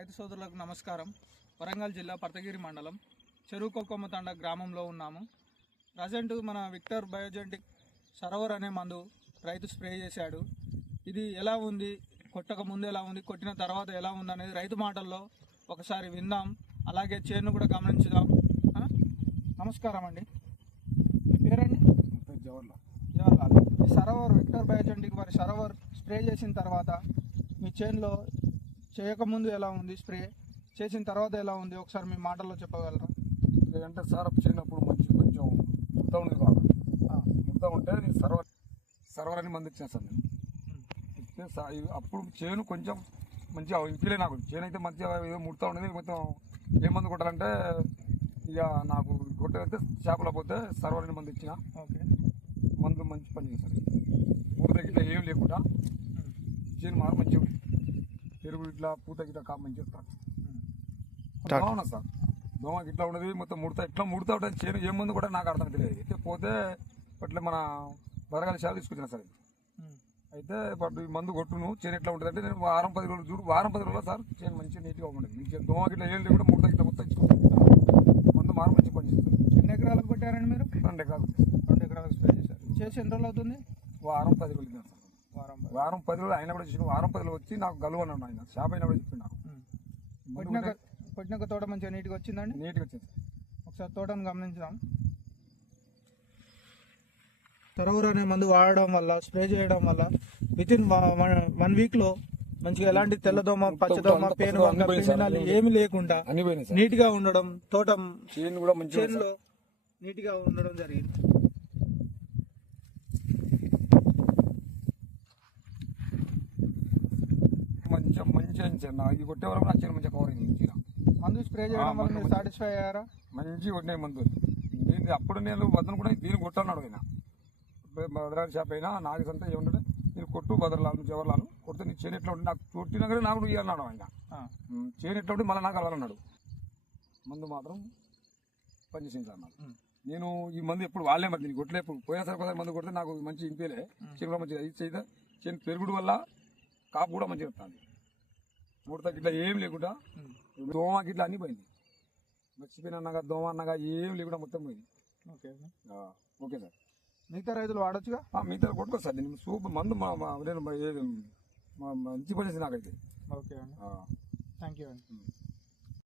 రైతు సోదరులకు నమస్కారం. వరంగల్ జిల్లా పర్తగిరి మండలం చెరువుకొక్కమ్మ తండ గ్రామంలో ఉన్నాము. ప్రజెంట్ మన విక్టర్ బయోజెంటిక్ సర్వర్ అనే మందు రైతు స్ప్రే చేశాడు. ఇది ఎలా ఉంది, కొట్టక ముందు ఎలా ఉంది, కొట్టిన తర్వాత ఎలా ఉంది అనేది రైతు మాటల్లో ఒకసారి విందాం. అలాగే చేను కూడా గమనించుదాం. నమస్కారం అండి, మీ పేరండి? జవహర్లాల్. ఈ సర్వర్ విక్టర్ బయోజెంటిక్ వారి సర్వర్ స్ప్రే చేసిన తర్వాత మీ చేనులో చేయకముందు ఎలా ఉంది, స్ప్రే చేసిన తర్వాత ఎలా ఉంది, ఒకసారి మీ మాటల్లో చెప్పగలరా? అంటే సార్ చేయనప్పుడు కొంచెం ముద్ద ఉంది, బాగా ముద్ద ఉంటే నేను సర్వర్ అని మంది ఇచ్చాను సార్. నేను ఇస్తే అప్పుడు చేను కొంచెం మంచిగా ఇంపిలే. నాకు చేను అయితే మంచిగా ఏదో ముడతా ఉండేది. మొత్తం ఏ మందు కొట్టాలంటే ఇక నాకు కొట్టేస్తే చేపల పోతే సర్వర్ అని మంది ఇచ్చిన. ఓకే, మందు మంచి పని చేశారు. పూత గిట్లా ఏం లేకుండా చేను మారు మంచిగా పెరుగు ఇట్లా పూత గిట్లా మంచిగా బాగున్నా సార్. దోమ ఇట్లా ఉండదు, మొత్తం ఇట్లా ముడతా ఉంటుంది చేను. ఏ మందు కూడా నాకు అర్థం తెలియదు. అయితే పోతే ఇట్లా మన బరగాలి చేపలు తీసుకొచ్చిన సార్. అయితే ఇప్పుడు ఈ మందు కొట్టును చేను ఎట్లా ఉంటుంది అంటే నేను వారం 10 రోజులు చూడు, వారం 10 రోజులు సార్ చేను మంచిగా నీట్గా ఉండదు. మంచిగా దోమ గిట్లా ఏం లేకుండా ముడత గిట్లా మొత్తం ఇచ్చుకుంటాను. మందు మారు మంచిగా పనిచేస్తుంది. ఎన్ని ఎకరాలకు కొట్టారండి మీరు? 2 ఎకరాలు. 2 ఎకరాలకు స్ప్రే చేశారు. చేసి ఎన్ని రోజులు అవుతుంది? వారం 10 రోజులు సార్. వారం 10 రోజులు అయినా కూడా చూసిన. వారం 10 రోజులు వచ్చి నాకు గలువ అన్నాడు ఆయన. షాప్ అయినా కూడా చెప్పి నాకు కొట్టినాక తోట మంచిగా నీట్గా వచ్చిందండి. నీట్గా వచ్చింది. ఒకసారి తోటను గమనించుదాం. సర్వర్ అనే మందు వాడడం వల్ల, స్ప్రే చేయడం వల్ల వితిన్ 1 వీక్లో మంచిగా ఎలాంటి తెల్లదోమ, పచ్చదోమ, పేను ఏమి లేకుండా నీట్ గా ఉండడం, తోట చేనులో నీట్ గా ఉండడం జరిగింది. మంచిగా ఇది కొట్టే వరకు నా చేను మంచిగా కవర్ అయింది. మంచిగా మందు స్ప్రే చేయడం వల్ల మీరు సాటిస్ఫై అయ్యారా? మంచిగా కొట్టినాయి మందు. దీన్ని అప్పుడు నేను వదన కూడా దీన్ని కొట్టన్నాడు ఆయన. బదరాలి షాప్ అయినా నాగేసంతా ఏముంటే నేను కొట్టు బదరలాలు జవహర్లాలు కొడితే నీ చేను ఎట్లా ఉంటే నాకు కొట్టినా కానీ నాకు ఇవ్వన్నాడు ఆయన. చేను ఎట్లా ఉంటే మళ్ళీ నాకు అవ్వాలన్నాడు. మందు మాత్రం పనిచేసింది సార్ నాకు. నేను ఈ మందు ఎప్పుడు వాళ్ళే మరి దీన్ని కొట్టలే. పోయినా సరే ఒకసారి మందు కొడితే నాకు మంచి ఇంపేలే. చేను కూడా మంచిగా ఇది చేద్దా. చేను పెరుగుడు వల్ల కాపు కూడా మంచిగా వస్తుంది. ముడత గిట్లా ఏం లేకుండా దోమ గిట్లా అన్నీ పోయింది. మర్చిపోయిన అన్నగా దోమ అన్నగా ఏం లేకుండా మొత్తం పోయింది. Okay okay sir. మిగతా రైతులు వాడొచ్చుగా? మిగతా కొట్టుకోవచ్చు సార్. నేను సూపర్ మందు నేను మంచి పని చేసింది నాకైతే. ఓకే అండి, థ్యాంక్ యూ అండి.